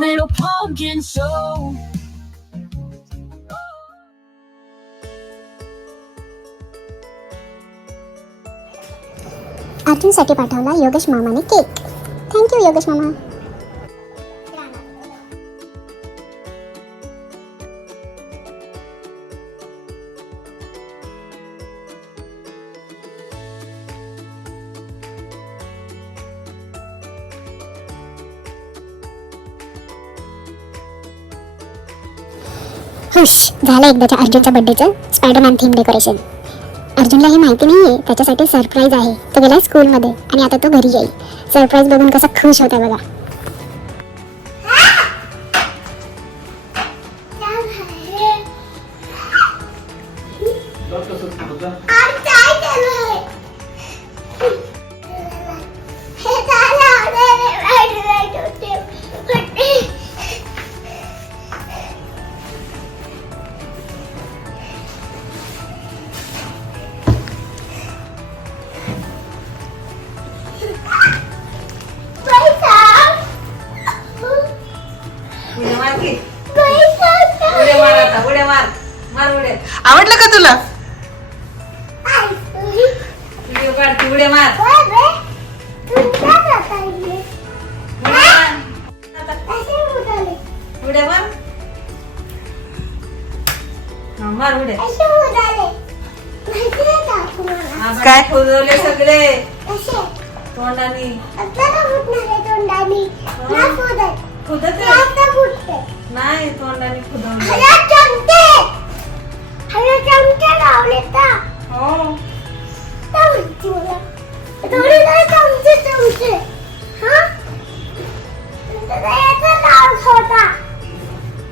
little pumpkin show. अर्जुनसाठी पाठवला योगेश मामाने cake. Thank you Yogesh मामा. खुश झालं एकदाच्या अर्जुनच्या बर्थडेचं स्पायडरमॅन थीम डेकोरेशन. अर्जुनला हे माहिती नाहीये त्याच्यासाठी सरप्राईज आहे. तो गेलाय स्कूलमध्ये आणि आता तो घरी येईल. सरप्राईज बघून कसा खुश होता बघा. आवडलं का तुला? उड्या मार. उड्या मार. मार उड्या. काय खोदवले सगळे तोंडानी. खुदत नाही तोंडानी खुदवले.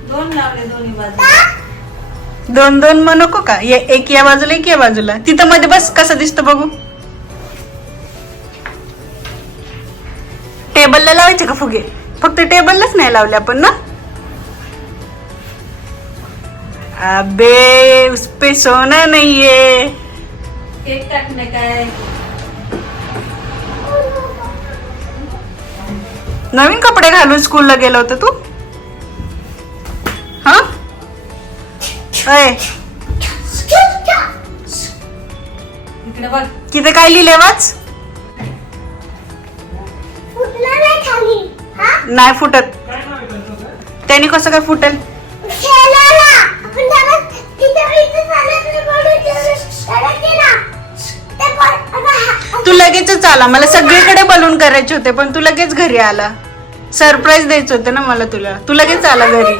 दोन लावले दोन्ही बाजूला. दोन दोन मग नको का? एक या बाजूला एक या बाजूला. तिथं मध्ये बस कसं दिसतं बघू. टेबलला लावायचे का फुगे? फक्त टेबललाच नाही लावले आपण ना. अबे उस पे सोना नहीं है. केक काटणे काय नवीन कपडे घालून स्कूलला गेला होता तू? हा अय इकडे बघ. किती काय लिहिले वाच. नाही फुटत. त्याने कसं काय फुटेल? तू लगेचच आला. मला सगळीकडे बलून करायचे होते पण तू लगेच घरी आला. सरप्राईज द्यायचं होतं ना मला तुला. तू लगेच आला घरी.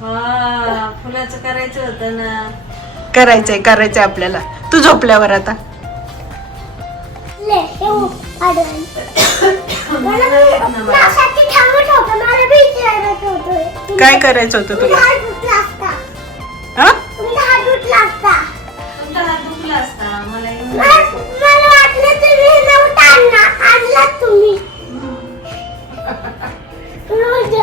हा फुलाचं करायचं होतं ना. करायचंय आपल्याला. तू झोपल्यावर आता काय करायचं होतं तुला? हा तुमचा हात दुखला असता. मला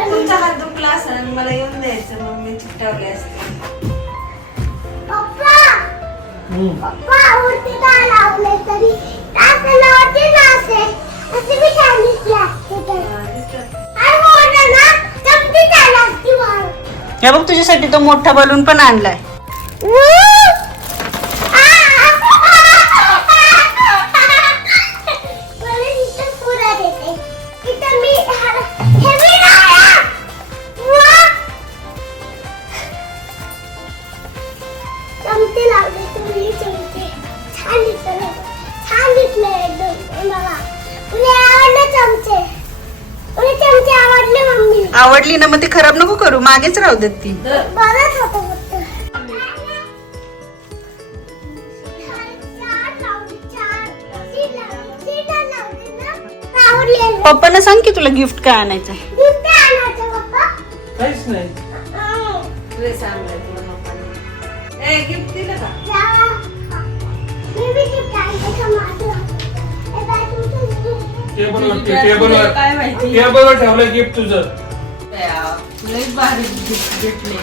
तुमचा हात दुखला असता आणि मला येऊन द्यायचं. मग मी चिकटवले असते. हे बघ तुझ्यासाठी तो मोठा बलून पण आणलाय. आवडली ना मग ती खराब नको करू. मागेच राहू देत ती. पप्पांना सांग की तुला गिफ्ट काय आणायचं. काहीच नाही. ड्रेस आणलाय तुला पप्पाने. गिफ्ट दिलं का? टेबलवर ठेवलं गिफ्ट तुझं. लई भारी गिफ्ट भेटले.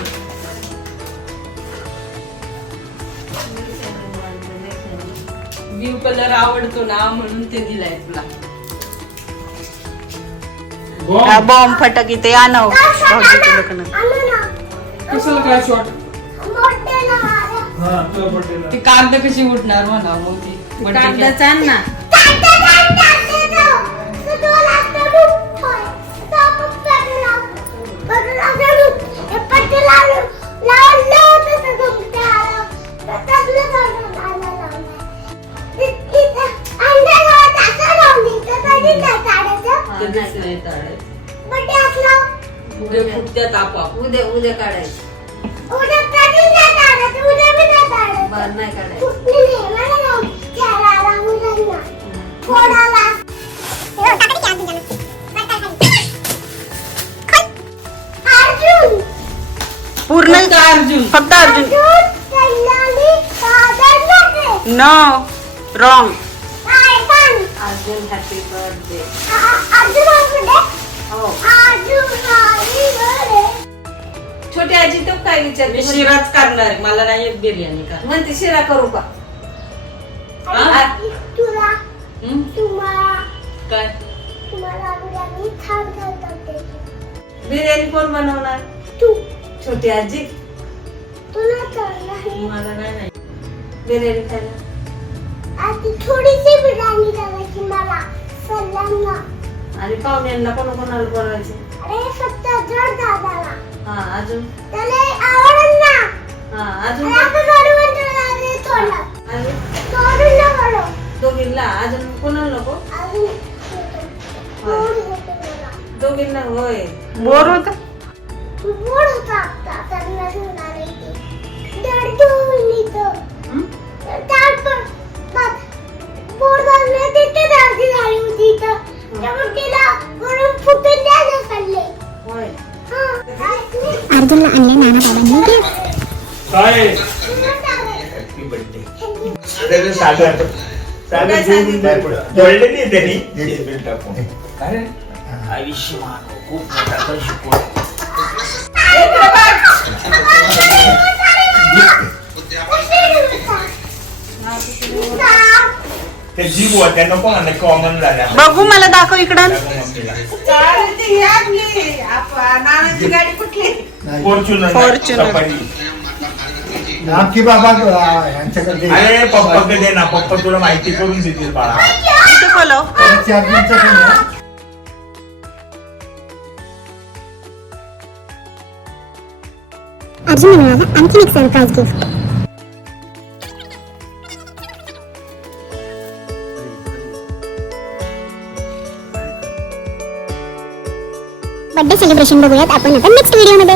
ब्ल्यू कलर आवडतो ना म्हणून ते दिलाय तुला. बॉम्ब फटाके ते आणव भाऊजीच्या दुकानात. कशाला काय शॉट हा तुला बर्थडेला ती कागद कशी उठणार म्हणा मग ती कागदाच आण ना. उद्या फुटत्या तापा उद्या काढायचं. बरं नाही काढायचं. पूर्ण अर्जुन फक्त Arjun. No wrong. Arjun happy birthday. छोटी आजी तो काय विचारते? मी शिराच करणार आहे. मला नाही येत बिर्याणी का म्हणते शिरा करू का? हं? काय बिर्याणी कोण बनवणार? छोटी आजी. मला नाही बिर्याणी खायला थोडीशी बिर्याणी करायची मला सगळ्यांना. आणि पाहुण्यांना कोणाला बोलवायचे? अरे फक्त जड दादाला हा अजून त्याला आवडेल ना. हा अजून आणि आपण घरी म्हणतो ना रे थोडं अजून थोडं ना करो. दोघींना अजून कोणाला नको? अजून होय. दोघींना होय. बोर होत. बोर होता आता नसणार आहे ते. दड घेऊन येतो. त्यात पण बोर झालं तिथे दादी झाली होती तर त्यामुळे तिला म्हणून फुटून द्यायला चालले. होय. अर्जुनला आणले नाना बाबांनी गिफ्ट. काय जोडले नाही त्यांनी आयुष्यमान खूप मोठा पण शिकवण ते जीव होत्या नको म्हणा कॉमन झाल्या बघू मला दाखव इकडं. नानाची गाडी कुठली? Fortuner Fortuner. आमची बाबा यांच्याकडे अरे पप्पाकडे दे ना पप्पा तुला माहिती करून देतील बाळा. इथे बोलव. चार्जिंगचं पण आहे. अर्जुन मिळाला आणखी एक सरप्राईज गिफ्ट. बर्थडे सेलिब्रेशन बघूयात आपण आता नेक्स्ट व्हिडिओ मध्ये.